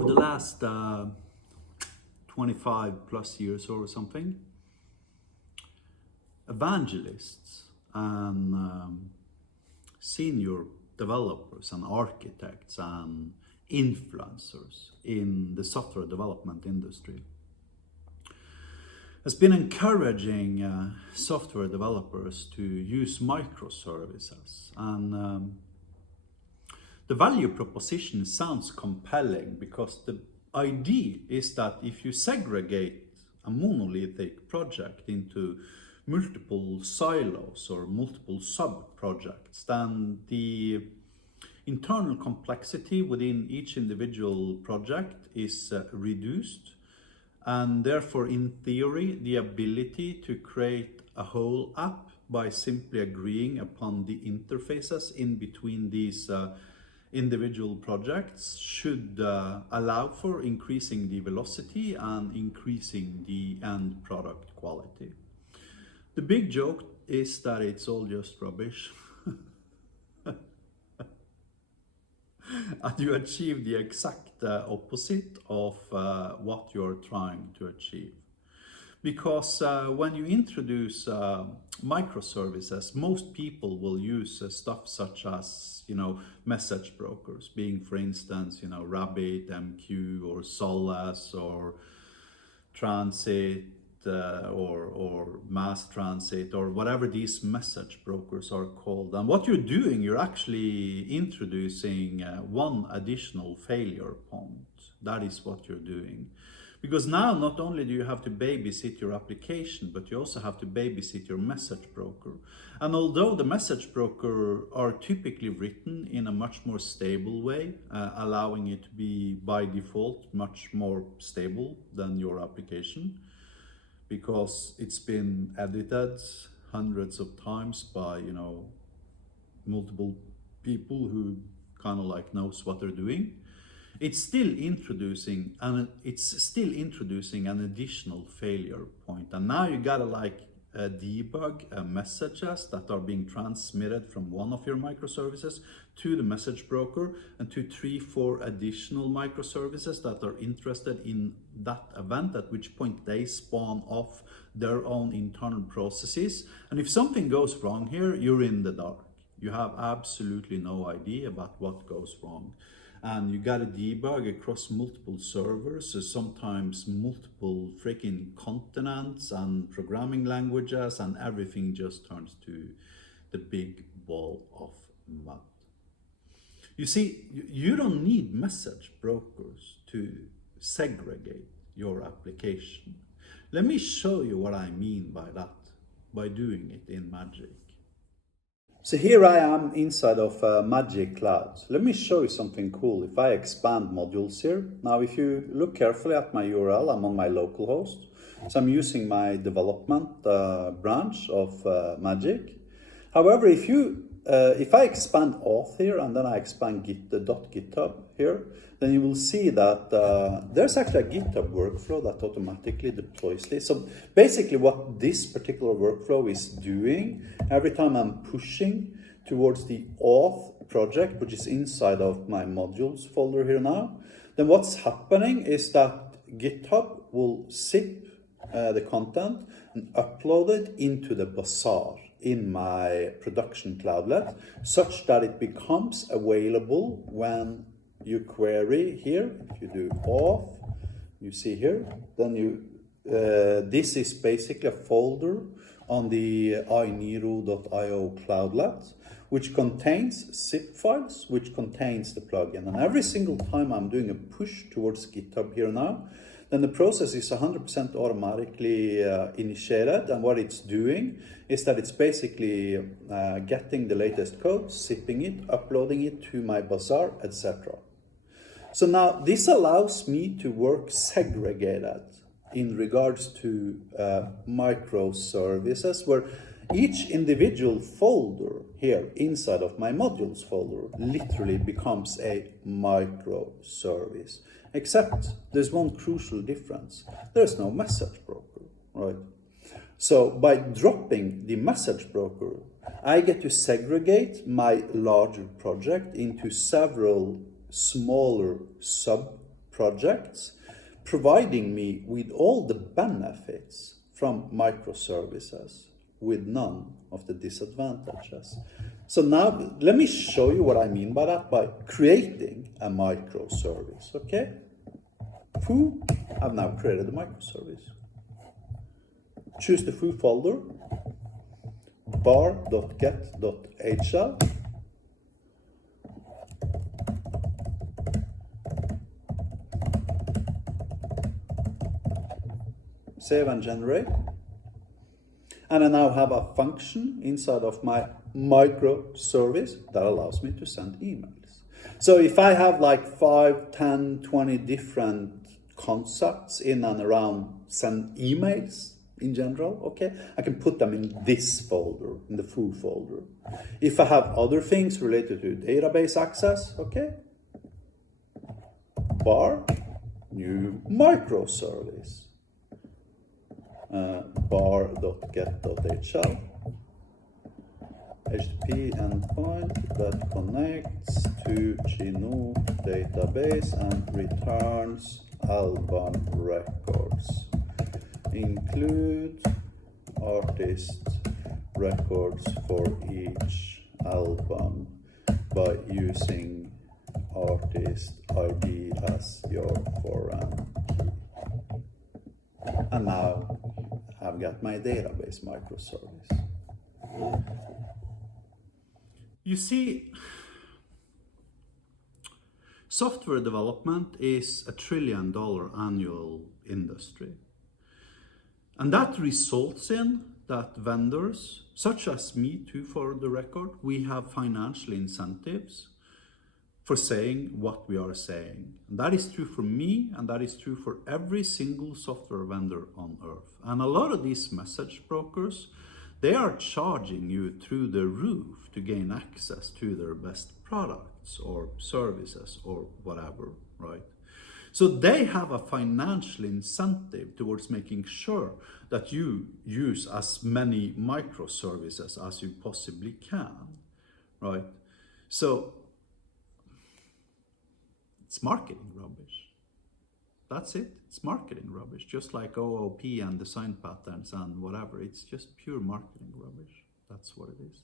over the last 25 plus years or something, evangelists and senior developers and architects and influencers in the software development industry has been encouraging software developers to use microservices. And the value proposition sounds compelling because the idea is that if you segregate a monolithic project into multiple silos or multiple sub-projects, then the internal complexity within each individual project is reduced, and therefore, in theory, the ability to create a whole app by simply agreeing upon the interfaces in between these individual projects should allow for increasing the velocity and increasing the end product quality. The big joke is that it's all just rubbish. And you achieve the exact opposite of what you're trying to achieve. Because when you introduce microservices, most people will use stuff such as, message brokers, being, for instance, Rabbit, MQ, or Solace, or Transit, or Mass Transit, or whatever these message brokers are called. And what you're doing, you're actually introducing one additional failure point. That is what you're doing. Because now not only do you have to babysit your application, but you also have to babysit your message broker. And although the message broker are typically written in a much more stable way, allowing it to be by default much more stable than your application, because it's been edited hundreds of times by, multiple people who kind of like knows what they're doing. It's still introducing an additional failure point. And now you gotta debug messages that are being transmitted from one of your microservices to the message broker and to 3-4 additional microservices that are interested in that event, at which point they spawn off their own internal processes. And if something goes wrong here, you're in the dark. You have absolutely no idea about what goes wrong. And you gotta debug across multiple servers, so sometimes multiple freaking continents and programming languages, and everything just turns to the big ball of mud. You see, you don't need message brokers to segregate your application. Let me show you what I mean by that, by doing it in Magic. So here I am inside of Magic Cloud. Let me show you something cool. If I expand modules here, now if you look carefully at my URL, I'm on my local host. So I'm using my development branch of Magic. However, if I expand auth here and then I expand .github here, then you will see that there's actually a GitHub workflow that automatically deploys this. So basically what this particular workflow is doing, every time I'm pushing towards the auth project, which is inside of my modules folder here now, then what's happening is that GitHub will zip the content and upload it into the bazaar in my production cloudlet, such that it becomes available when you query here. If you do auth, you see here, then this is basically a folder on the inero.io cloudlet, which contains zip files, which contains the plugin. And every single time I'm doing a push towards GitHub here now, then the process is 100% automatically initiated. And what it's doing is that it's basically getting the latest code, zipping it, uploading it to my bazaar, etc. So now this allows me to work segregated in regards to microservices, where each individual folder here inside of my modules folder literally becomes a microservice. Except there's one crucial difference. There's no message broker, right? So by dropping the message broker, I get to segregate my larger project into several smaller sub projects, providing me with all the benefits from microservices with none of the disadvantages. So now let me show you what I mean by that, by creating a microservice, okay? Foo, I've now created a microservice. Choose the foo folder, bar.get.hl. Save and generate. And I now have a function inside of my microservice that allows me to send emails. So if I have like 5, 10, 20 different concepts in and around send emails in general, okay, I can put them in this folder, in the foo folder. If I have other things related to database access, okay, bar, new microservice. Bar.get.hl, HTTP endpoint that connects to GNU database and returns album records. Include artist records for each album by using artist ID as your foreign key. And now I've got my database microservice. You see, software development is a $1 trillion annual industry. And that results in that vendors, such as me too for the record, we have financial incentives for saying what we are saying. And that is true for me, and that is true for every single software vendor on earth. And a lot of these message brokers, they are charging you through the roof to gain access to their best products or services or whatever, right? So they have a financial incentive towards making sure that you use as many microservices as you possibly can, right? So it's marketing rubbish. That's it. It's marketing rubbish, just like OOP and design patterns and whatever. It's just pure marketing rubbish. That's what it is.